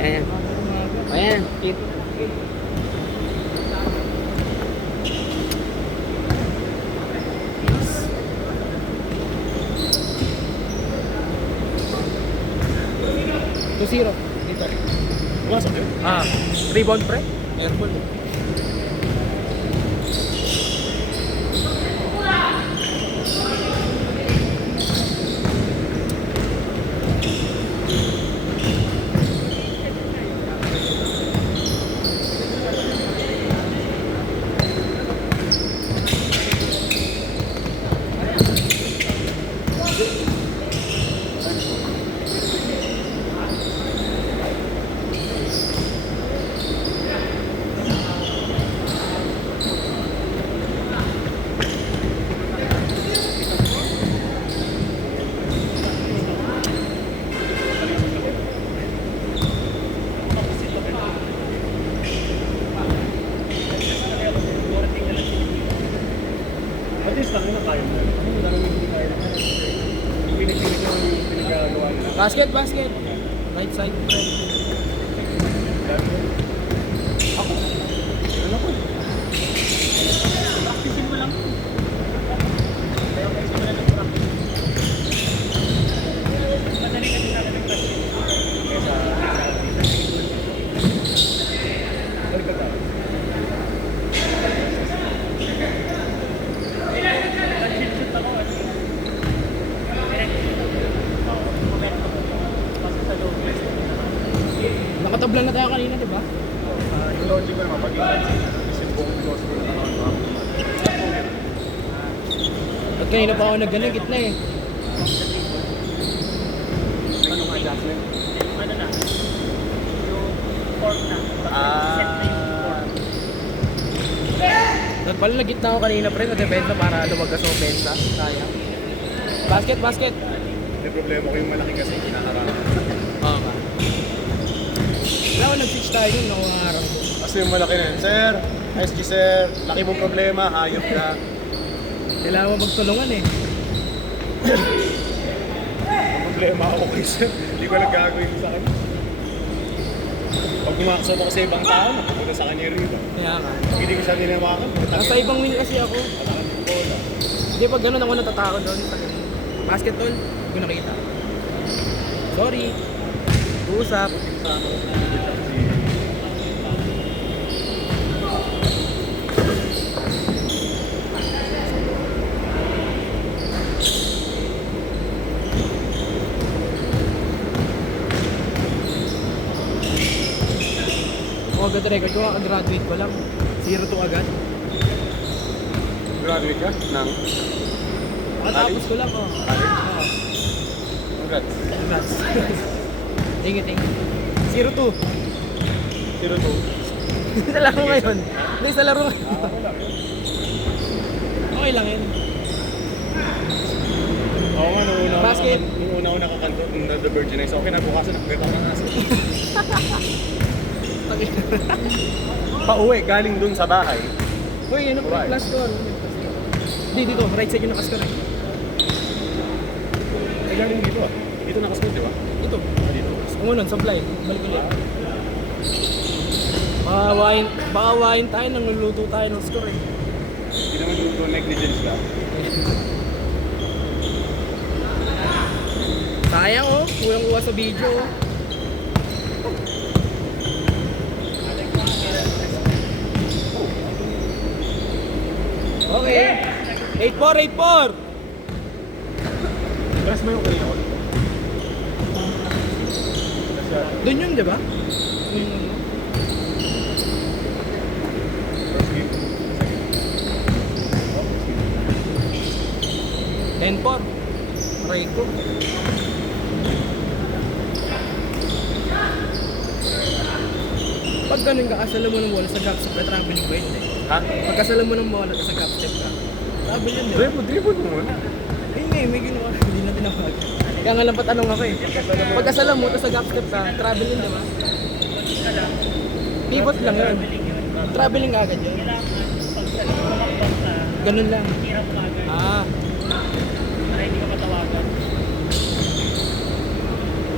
Ayan. Ayan. Two zero. Dito. Bumasok yun. Rebound pre. Airball. At least lang yung kaya mo. Ano yung namin hindi kaya mo? Pinipilit yung pinagagawa nila. Basket. Right side pre. Ako? Ano ko? Practicein mo lang. Kaya kayo simulan ng practice. Madali kasi sa akin ng practice. Kesa balik ka tayo. Shoot ako kasi Nakatablan na tayo kanina, di ba? yung logic ko naman, pag yung buong close ko na ako. At kanina pa ako nagganang gitna eh. Ano nga adjustment? Ano na? Yung form na. Set na yung form. Nagpala na gitna ako kanina pre, nag-defensa para lumagas ang bensa. Sayang. Basket. May problema ko yung malaki kasi hinaharap. Oo nga. Wala ko nag-switch tayo yun, nakungarap ko. Kasi yung malaki na yun, Sir, SG Sir, laki mong problema, hayop ka. Kailangan mo magtulungan eh. Ang problema ako kay Sir, hindi ko nagagawin sa kanya. Pag umakasot ako sa ibang tao, napupunta sa kanya yung rebound. Kaya nga. Pag hindi ko siya tinawakan, Nasa ibang wing kasi ako. patakan yung bola. Hindi, pag gano'n ako natatakot doon. Basket tol, hindi ko nakita. Sorry. Uusap. Kung agad record ko, graduate ko lang. 0-2 agad. Graduate ka? Nang? Makatapos ko lang, oh. Oo. Congrats. Congrats. Thank you. 0-2. 0-2. Sa laro ngayon. Hindi, sa laro ngayon. Wala yun. Okay lang yun. Oo nga, nung Basket. una kakanto, nung The Virgin Eyes, okay na bukasan, nakagata ka na. Pauwi, galing dun sa bahay. Uy, ano pa yung plus score? Hindi, dito. Right side yung nakascore eh. Ay, galing dito ah. Dito nakasunod, di ba? Dito. Ah, dito. Umunan, supply. Balik ulit. Bakawain tayo, nangluluto tayo ng score eh. Hindi naman yung negligence ka. Sayang oh, kulang-kuha sa video oh. Okay. 8-4. Gas mo yung kanina ko. Doon yun, di ba? Yung ano. First game. 10-4. Try ko. Pag ganun ka, kasala mo ng bola sa gap step ka, traveling ba yun eh? Ha? Pag kasala mo ng bola sa gap step ka, travel yun, di ba? Dribble mo muna. Ayun nga eh, may ginawa. Hindi na tinawag. Kaya nga lang patanong ako eh. Pag kasala mo, tapos sa gap step ka, travel yun, di ba? Pivot lang yun. Traveling agad yun. Ganun lang. Hirap ka agad. Ah, Para hindi ka matawagan.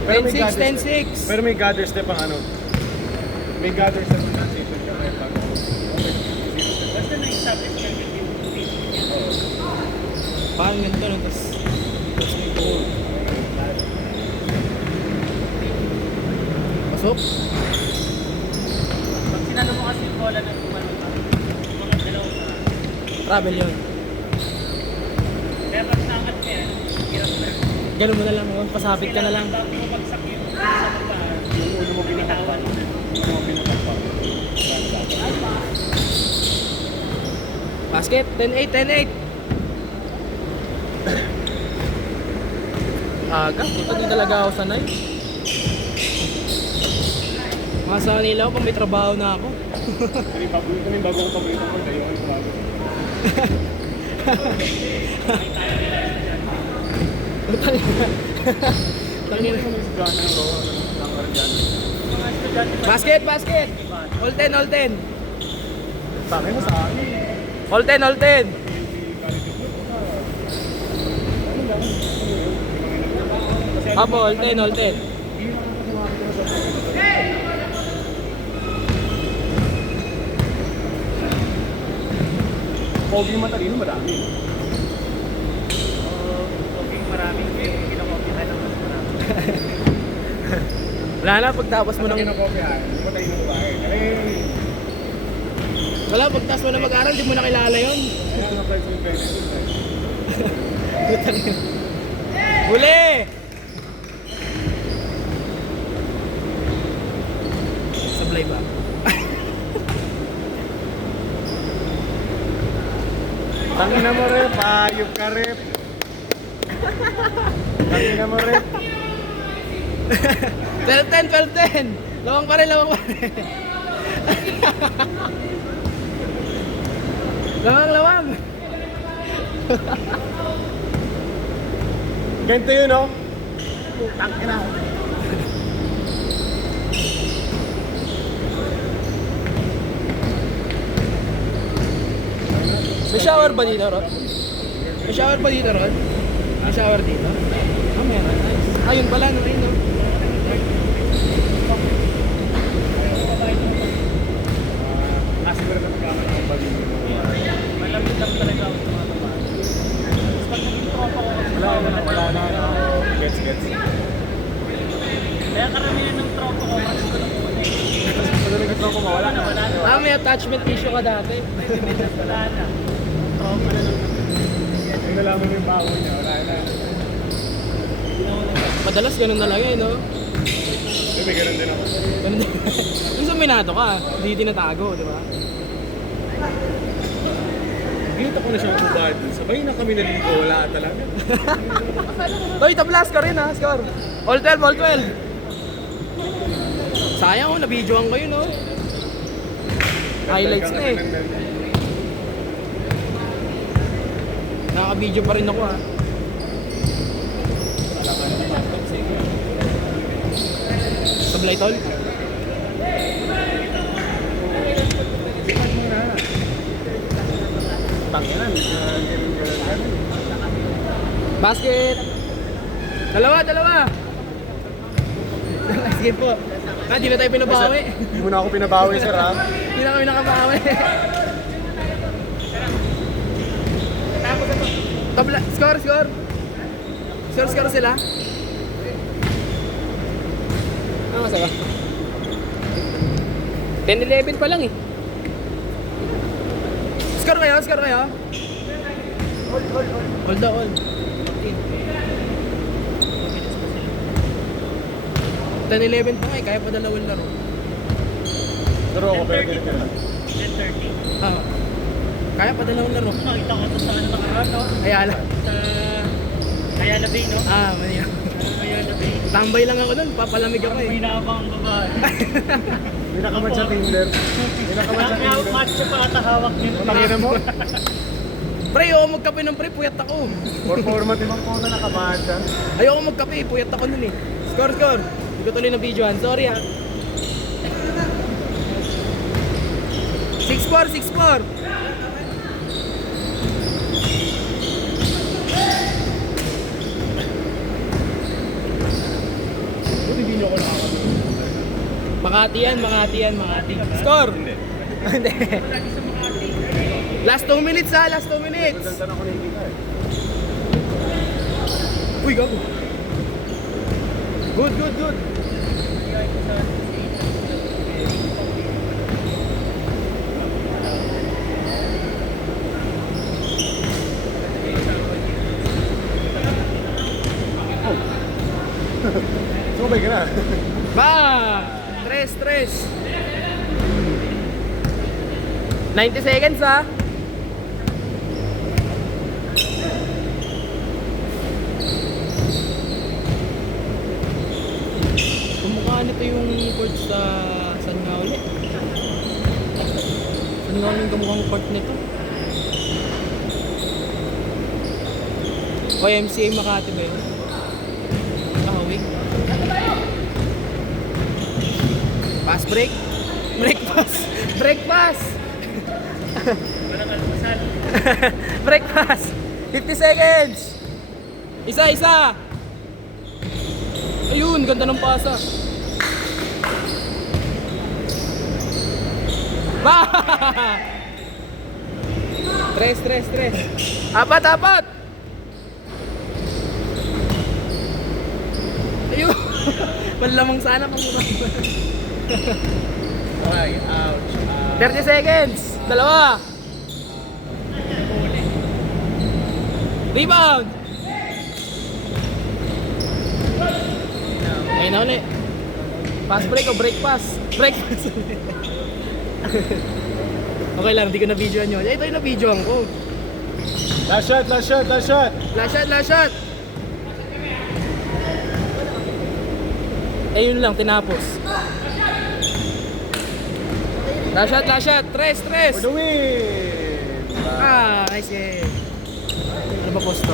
Pero may 10-6, gather 10-6. Pero may gather step ang ano. May gather step ang transition ka kaya bago. Basta na-establish ka yung Parang ganito no, tapos may goal. Pasok. Pag sinalo mo kasi yung bola ng kumano ka, mga dalaw ka. Travel yun. Kaya pag naangat ka yan, hirap na. Ganun mo na lang, pasabit ka na lang. Bago mo bagsak yung sa baba, Yung ulo mo pinatakpan. Ulo mo pinatakpan. Basket, 10-8, 10-8. Aga, puto di talaga ako sanay. Masa nila ako pag may trabaho na ako. Kami bago ko paborito ko, tayo ko bago. Utang na. Tangina. mga estudyante pa. Basket, basket. All 10, all 10. Sa akin mo sa akin. All 10, all 10. Apo, all 10, all 10. Pogi matalino marami. Okay, maraming kinakopyahan ng mas marami. Wala na, pagtapos mo Ano ng... kinakopyahan? Matalino babae. Wala, pagtapos mo na mag-aral, di mo na kilala yun. Kaya nga flex yung benefit. Huli! Sablay ba? Tangina mo rep, ayop ka rep. Tangina mo rep. 12-10, 12-10! Lawang pa rin, lawang pa rin. Lawang, lawang! Ganito yun, no? Tangina. May shower ba dito, Rod? May shower ba dito, Rod? May shower dito? Ah, meron. Nice. Ayun pala, no rin, no? Siguro na kami ng bagay mo. Malamig lang talaga ako sa mga babae. Tapos pag naging tropa ko kasi Wala na. Gets. Kaya karamihan ng tropa ko, mas ko lang muna eh. Pag nagkatro ko, mawala na. Wala na. Ah, may attachment issue ka dati. Wala na. Tropa na lang. Yung nalaman mo yung bago niya, wala na. Madalas ganun talaga, eh, no? May ganun din ako. Ganun din. Yung sa minato ka, hindi tinatago, di ba? Gita ko na siya kubad. Sabay na kami naligo, wala talaga. Toy, tablas ka rin, ha? Score. All 12, all 12. Sayang, oh, na-videoan ko yun, no? Highlights na, eh. Naka-video pa rin ako, ha? Sablay, tol? Tanginan. Basket! Dalawa! Sige po. Ah, di na tayo pinabawi. Hindi mo na ako pinabawi, sir, ha? Di na kami nakabawi. Tabla, score! Score sila. Ano masaya? 10-11 pa lang eh. Score kayo? All the all. 10-11 pa nga eh, kaya pa dalawang laro. Pero ako, pero ganito na. 10:30. Ah. Kaya pa dalawang laro. Nakita ko to sa ano nakaraan, no? Ayala. Sa Ayala Bay, no? Ah, maya. Ayala Bay. Tambay lang ako doon, papalamig ako eh. Pinabang ang babae. Pinakamatch sa Tinder. Pinakamatch sa Tinder. Match pa ata hawak nito. Tangina mo. Pre, ayoko magkape ng pre, puyat ako. Performative ang po na nakamatch, ha? Ayoko magkape, puyat ako nun eh. Score. Hindi ko tuloy na videohan, sorry ha. 6-4. Makati yan, Makati. Score! Hindi. Hindi. Last 2 minutes ha, last 2 minutes. Ganda na ko nakikita eh. Uy, gago. Good. Sumabay ka na. Ba! 3. 90 seconds ha. Kumukha nito yung court sa saan nga ulit? Saan nga ulit yung kamukhang court nito? YMCA Makati ba yun? Wing. Pass break. Break pass. Break pass. 50 seconds. Isa. Ayun, ganda ng pasa. Ba! 3. Apat. Ayun. Malamang sana pang mura. Okay, ouch. 30 seconds. 2. Rebound. Ayun na ulit. Pass break o break pass? Break pass. Okay lang, hindi ko na-videoan yun. Ito yung na-videoan ko. Last shot. Last shot. Ayun lang, tinapos. Last shot. 3. For the win! Nice game. Ano ba posto?